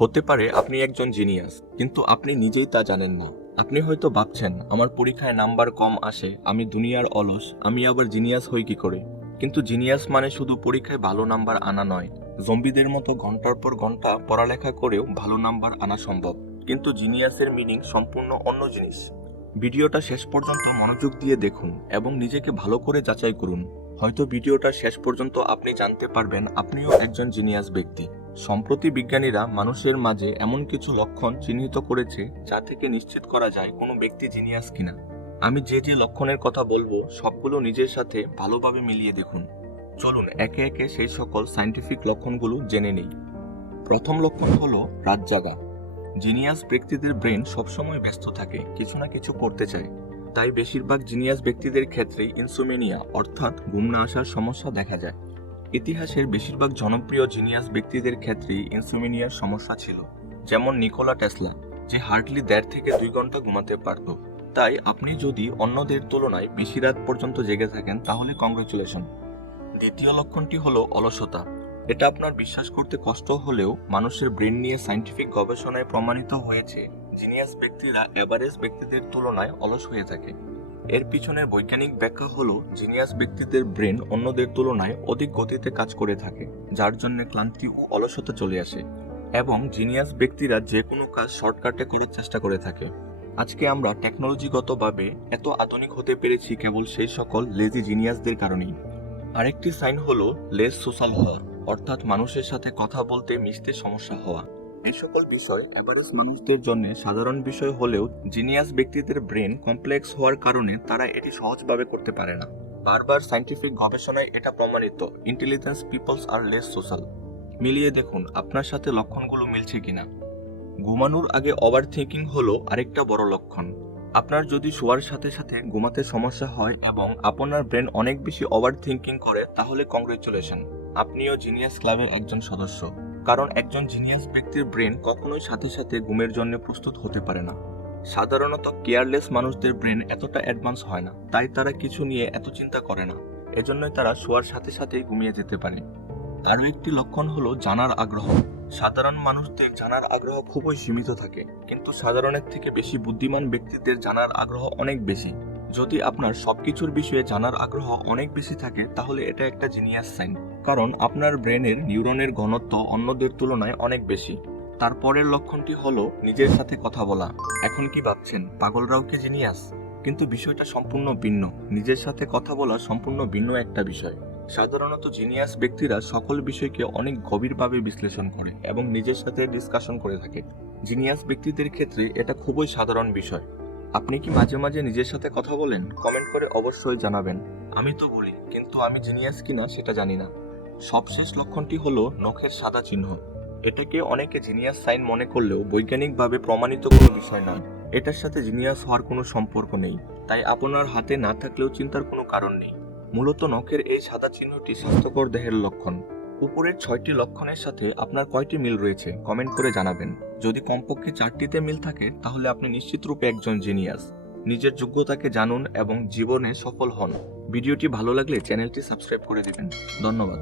হতে পারে আপনি একজন জিনিয়াস, কিন্তু আপনি নিজেই তা জানেন না। আপনি হয়তো ভাবছেন, আমার পরীক্ষায় নাম্বার কম আসে, আমি দুনিয়ার অলস, আমি আবার জিনিয়াস হই কি করে। কিন্তু জিনিয়াস মানে শুধু পরীক্ষায় ভালো নাম্বার আনা নয়। জম্বিদের মতো ঘন্টার পর ঘন্টা পড়ালেখা করেও ভালো নাম্বার আনা সম্ভব। কিন্তু জিনিয়াসের মিনিং সম্পূর্ণ অন্য জিনিস। ভিডিওটা শেষ পর্যন্ত মনোযোগ দিয়ে দেখুন এবং নিজেকে ভালো করে যাচাই করুন। হয়তো ভিডিওটা শেষ পর্যন্ত আপনি জানতে পারবেন আপনিও একজন জিনিয়াস ব্যক্তি। সম্প্রতি বিজ্ঞানীরা মানুষের মাঝে এমন কিছু লক্ষণ চিহ্নিত করেছে যা থেকে নিশ্চিত করা যায় কোনো ব্যক্তি জিনিয়াস কিনা। আমি যে যে লক্ষণের কথা বলবো সবগুলো নিজের সাথে ভালোভাবে মিলিয়ে দেখুন। চলুন একে একে সেই সকল সায়েন্টিফিক লক্ষণগুলো জেনে নেই। প্রথম লক্ষণ হলো রাত জাগা। জিনিয়াস ব্যক্তিদের ব্রেন সবসময় ব্যস্ত থাকে, কিছু না কিছু করতে চায়। তাই বেশিরভাগ জিনিয়াস ব্যক্তিদের ক্ষেত্রে ইনসোমেনিয়া অর্থাৎ ঘুম না আসার সমস্যা দেখা যায়। ইতিহাসের বেশিরভাগ জনপ্রিয় জিনিয়াস ব্যক্তিদের ক্ষেত্রেই ইনসোমেনিয়ার সমস্যা ছিল, যেমন নিকোলা টেসলা, যে হার্ডলি 1.5 থেকে 2 ঘন্টা ঘুমাতে পারত। তাই আপনি যদি অন্যদের তুলনায় বেশি রাত পর্যন্ত জেগে থাকেন তাহলে কংগ্রেচুলেশন। দ্বিতীয় লক্ষণটি হলো অলসতা। এটা আপনার বিশ্বাস করতে কষ্ট হলেও মানুষের ব্রেন নিয়ে সায়েন্টিফিক গবেষণায় প্রমাণিত হয়েছে জিনিয়াস ব্যক্তিরা এভারেজ ব্যক্তিদের তুলনায় অলস হয়ে থাকে। এর পিছনের বৈজ্ঞানিক ব্যাখ্যা হলো জিনিয়াস ব্যক্তিদের ব্রেন অন্যদের তুলনায় অধিক গতিতে কাজ করে থাকে, যার জন্য ক্লান্তি ও অলসতা চলে আসে, এবং জিনিয়াস ব্যক্তিরা যে কোনো কাজ শর্টকাটে করার চেষ্টা করে থাকে। আজকে আমরা টেকনোলজিগতভাবে এত আধুনিক হতে পেরেছি কেবল সেই সকল লেজি জিনিয়াসদের কারণেই। আরেকটি সাইন হলো লেস সোশ্যাল হওয়া, অর্থাৎ মানুষের সাথে কথা বলতে মিশতে সমস্যা হওয়া। এই সকল বিষয় এভারেজ মানুষদের জন্য সাধারণ বিষয় হলেও জিনিয়াস ব্যক্তিদের ব্রেন কমপ্লেক্স হওয়ার কারণে তারা এটি সহজভাবে করতে পারে না। বারবার সায়েন্টিফিক গবেষণায় এটা প্রমাণিত, ইন্টেলিজেন্স পিপলস আর লেস সোশ্যাল। মিলিয়ে দেখুন আপনার সাথে লক্ষণগুলো মিলছে কিনা। ঘুমানোর আগে ওভার থিঙ্কিং হলো আরেকটা বড় লক্ষণ। আপনার যদি শোয়ার সাথে সাথে ঘুমাতে সমস্যা হয় এবং আপনার ব্রেন অনেক বেশি ওভার থিঙ্কিং করে তাহলে কংগ্রেচুলেশন, আপনিও জিনিয়াস ক্লাবের একজন সদস্য। কারণ একজন জিনিয়াস ব্যক্তির ব্রেন কখনোই সাথে সাথে ঘুমের জন্য প্রস্তুত হতে পারে না। সাধারণত কেয়ারলেস মানুষদের ব্রেন এতটা অ্যাডভান্স হয় না, তাই তারা কিছু নিয়ে এত চিন্তা করে না। এজন্যই তারা শোয়ার সাথে সাথেই ঘুমিয়ে যেতে পারে। আরও একটি লক্ষণ হলো জানার আগ্রহ। সাধারণ মানুষদের জানার আগ্রহ খুবই সীমিত থাকে, কিন্তু সাধারণের থেকে বেশি বুদ্ধিমান ব্যক্তিদের জানার আগ্রহ অনেক বেশি। যদি আপনার সবকিছুর বিষয়ে জানার আগ্রহ অনেক বেশি থাকে তাহলে এটা একটা জিনিয়াস সাইন, কারণ আপনার ব্রেনের নিউরনের ঘনত্ব অন্যদের তুলনায় অনেক বেশি। তারপরের লক্ষণটি হলো নিজের সাথে কথা বলা। এখন কি ভাবছেন পাগলরাও কি জিনিয়াস? কিন্তু বিষয়টা সম্পূর্ণ ভিন্ন। নিজের সাথে কথা বলা সম্পূর্ণ ভিন্ন একটা বিষয়। সাধারণত জিনিয়াস ব্যক্তিরা সকল বিষয়কে অনেক গভীরভাবে বিশ্লেষণ করে এবং নিজের সাথে ডিসকাশন করে থাকে। জিনিয়াস ব্যক্তিদের ক্ষেত্রে এটা খুবই সাধারণ বিষয়। আপনি কি মাঝে মাঝে নিজের সাথে কথা বলেন? কমেন্ট করে অবশ্যই জানাবেন। আমি তো বলি, কিন্তু আমি জিনিয়াস কিনা সেটা জানি না। সবশেষ লক্ষণটি হলো নখের সাদা চিহ্ন। এটাকে অনেকে জিনিয়াস সাইন মনে করলেও বৈজ্ঞানিকভাবে প্রমাণিত কোনো বিষয় নয়। এটার সাথে জিনিয়াস হওয়ার কোনো সম্পর্ক নেই, তাই আপনার হাতে না থাকলেও চিন্তার কোনো কারণ নেই। মূলত নখের এই সাদা চিহ্নটি স্বাস্থ্যকর দেহের লক্ষণ। উপরের 6টি লক্ষণের সাথে আপনার কয়টি মিল রয়েছে কমেন্ট করে জানাবেন। যদি কমপক্ষে 4টিতে মিল থাকে তাহলে আপনি নিশ্চিত রূপে একজন জিনিয়াস। নিজের যোগ্যতাকে জানুন এবং জীবনে সফল হন। ভিডিওটি ভালো লাগলে চ্যানেলটি সাবস্ক্রাইব করে দিবেন। ধন্যবাদ।